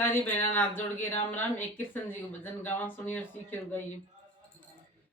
सारी बहना नाथ जोड़ के राम राम। एक कृष्ण जी को भजन गावा सुनिए और सीखिए और गाइए।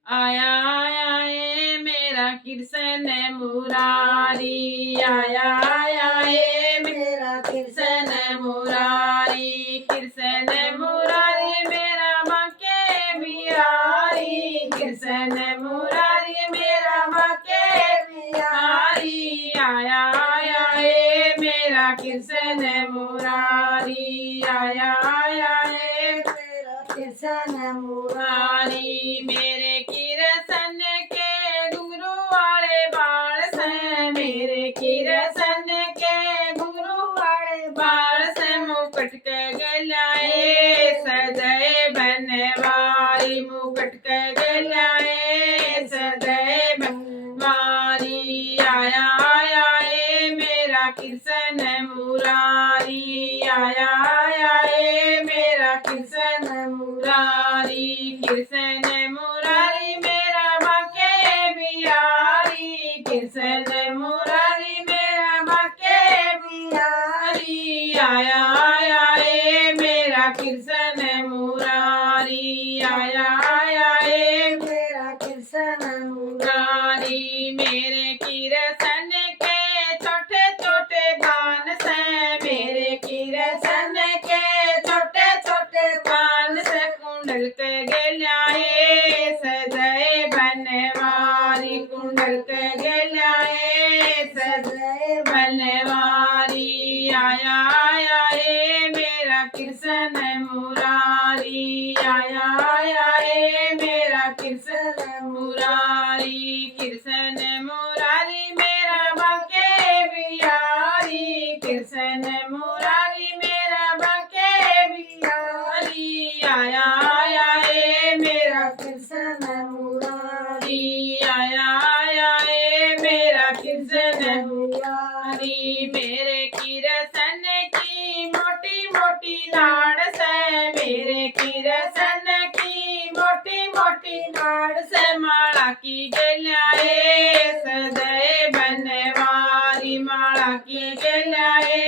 आया आया ए मेरा कृष्ण मुरारी, आया आया ए मेरा कृष्ण मुरारी, कृष्ण मुरारी मेरा बाके बिहारी, कृष्ण मुरारी मेरा बाके बिहारी। आया आया ए मेरा कृष्ण मुरारी, आया आया ए मेरा कृष्ण मुरारी। मेरे कृष्ण के घुंघरू वाले बाल से, मेरे कृष्ण के घुंघरू वाले बाल से मुकुट के गलाए सजय बनवारी, मुकुट के गलाए सजय बनवारी। आया आया ए मेरा कृष्ण मुरारी, आया आया ए मेरा कृष्ण मुरारी, कृष्ण मुरारी मेरा बाके बिहारी, कृष्ण मुरारी मेरा बाके बिहारी। आया आया ए मेरा कृष्ण मुरारी, आया आया ए मेरा कृष्ण मुरारी। मेरे कृष्ण के छोटे छोटे कान से, मेरे कृष्ण के छोटे छोटे कान से कुंडल के गलाए सजय बनवारी, कुंडल के गलाए सजय बनवारी। आया आया ए मेरा कृष्ण मुरारी, आया आया ए मेरा कृष्ण मुरारी, कृष्ण मुरारी मेरा बाके बिहारी, कृष्ण मुरारी मेरा बाके बिहारी। आया आया ए मेरा कृष्ण मुरारी, आया आया ए मेरा कृष्ण मुरारी। मेरे कृष्ण की मोटी मोटी लाड़ से, मेरे कृष्ण की मोटी मोटी लाड़ से माला की गलाए सजय बनवारी, माला की गलाए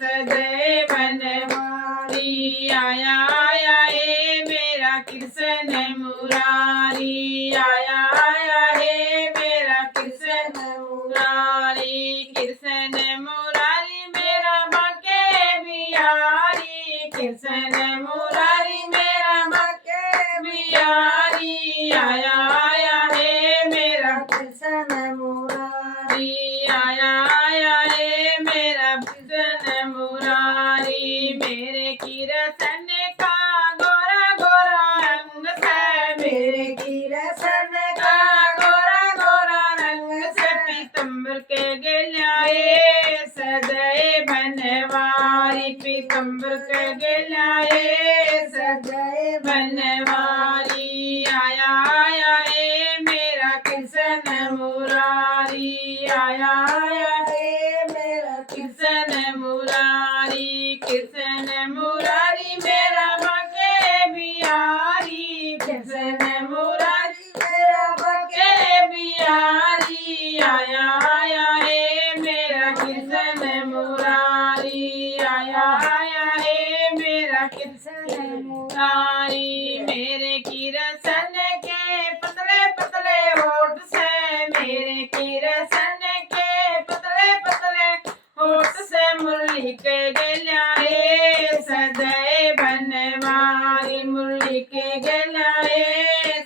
सजय बनवारी। आया आया ए मेरा कृष्ण मुरारी, आया आया ए मेरा कृष्ण मुरारी, कृष्ण मुरारी मेरा बाके बिहारी, कृष्ण मुरारी मेरा बाके बिहारी। आया आया ए मेरा कृष्ण मुरारी, आया आया ए मेरा कृष्ण मुरारी। मेरे कृष्ण का गोरा गोरा रंग से, मेरे कृष्ण का गोरा गोरा रंग से पीतम्बर के गलाए सजय बनवारी, पीतम्बर के गलाए सजय बनवारी। आया आया ए मेरा कृष्ण मुरारी, आया आया ए मेरा कृष्ण मुरारी, कृष्ण मुरारी मेरा बाके बिहारी, कृष्ण मुरारी मेरा बाके बिहारी। आया आया ए मेरा कृष्ण मुरारी, आया आया ए मेरा कृष्ण मुरारी। मेरे कृष्ण के पतले पतले होठ से, मेरे कृष्ण के पतले पतले होठ से मुरली के गलाए सजय बनवारी, मुरली के गलाए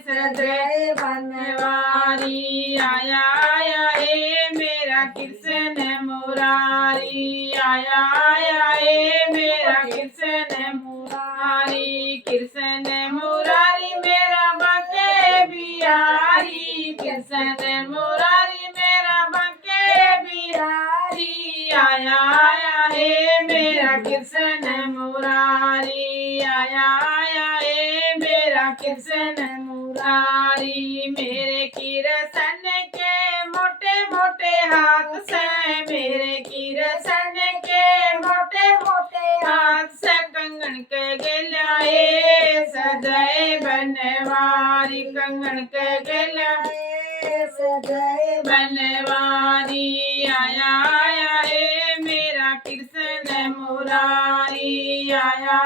सजय बनवारी। आया आया ए मेरा कृष्ण मुरारी, आया आया ए मेरा कृष्ण मुरारी, कृष्ण मुरारी मेरा बाके बिहारी, कृष्ण मुरारी मेरा बाके बिहारी। आया आया ए मेरा कृष्ण मुरारी, आया आया ए मेरा कृष्ण मुरारी। मेरे कृष्ण के मोटे मोटे हाथ से, मेरे कृष्ण के मोटे मोटे हाथ से कंगन के गलाए सजय बनवारी, कंगन के गलाए सजय बनवारी। आया आया ए मेरा कृष्ण मुरारी, आया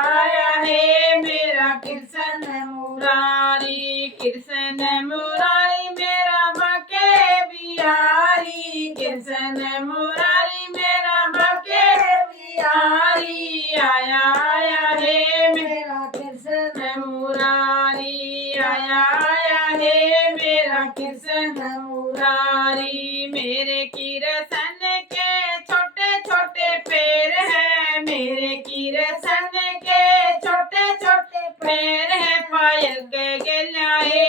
कृष्ण मुरारी मेरा बाके बिहारी, कृष्ण मुरारी मेरा बाके बिहारी। आया आया हे मेरा कृष्ण मुरारी, आया आया हे मेरा कृष्ण मुरारी। मेरे कृष्ण के छोटे छोटे पैर हैं, मेरे कृष्ण के छोटे छोटे पैर हैं। पायल के गलाए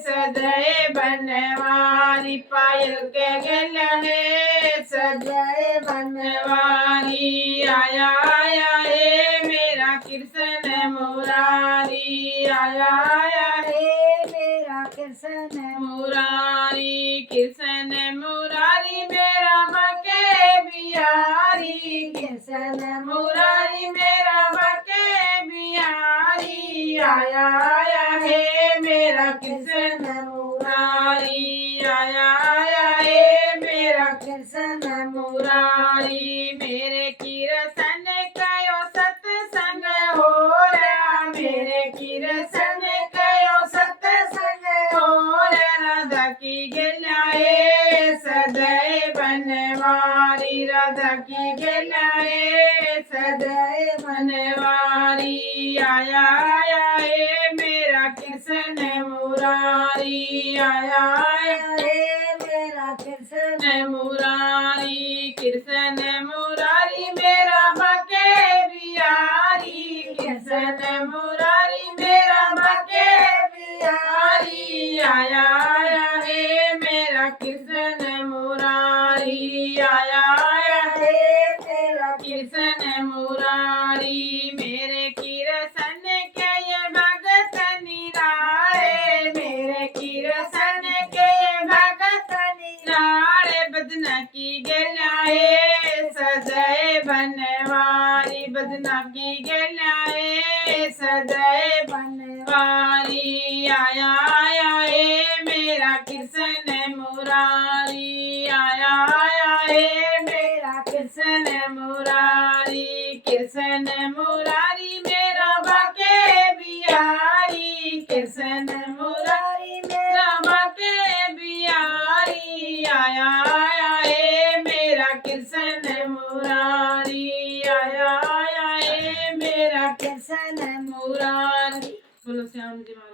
सजाए बनवारी, पायल के गलाए सजाए बनवारी। आया आया हे मेरा कृष्ण मुरारी, आया आया हे मेरा कृष्ण मुरारी। कृष्ण मुरारी मेरा बाके बिहारी, कृष्ण मुरारी मेरा बाके बिहारी। आया आया हे मेरा कृष्ण मुरारी, आया आया हे मेरा कृष्ण मुरारी। मेरे कृष्ण कयो सत्संग हो रहा, मेरे कृष्ण कयो सत्संग हो रहा। राधा की गलाए सजाए बनवारी, राधा की गलाए सजाए बनवारी। आया आया हे मेरा कृष्ण मुरारी, आया आया हे मेरा कृष्ण मुरारी। कृष्ण मुरारी मेरा बाके बिहारी, कृष्ण मुरारी मेरा बाके बिहारी। आया आया हे मेरा कृष्ण मुरारी, आया आया हे मेरा कृष्ण मुरारी। मेरे कृष्ण के ये भगत निराले, मेरे कृष्ण के ये भगत निराले। बदना की गलाए सजाए बनवारी, बदना की गलाए सजाए बनवारी। आया आया हे मेरा कृष्ण मुरारी, आया आया हे मेरा कृष्ण मुरारी। कृष्ण मुरारी मेरा बाके बिहारी, कृष्ण मुरारी मेरा बाके बिहारी। आया आया हे मेरा कृष्ण मुरारी, आया आया हे मेरा कृष्ण मुरारी। बोलो श्याम जी।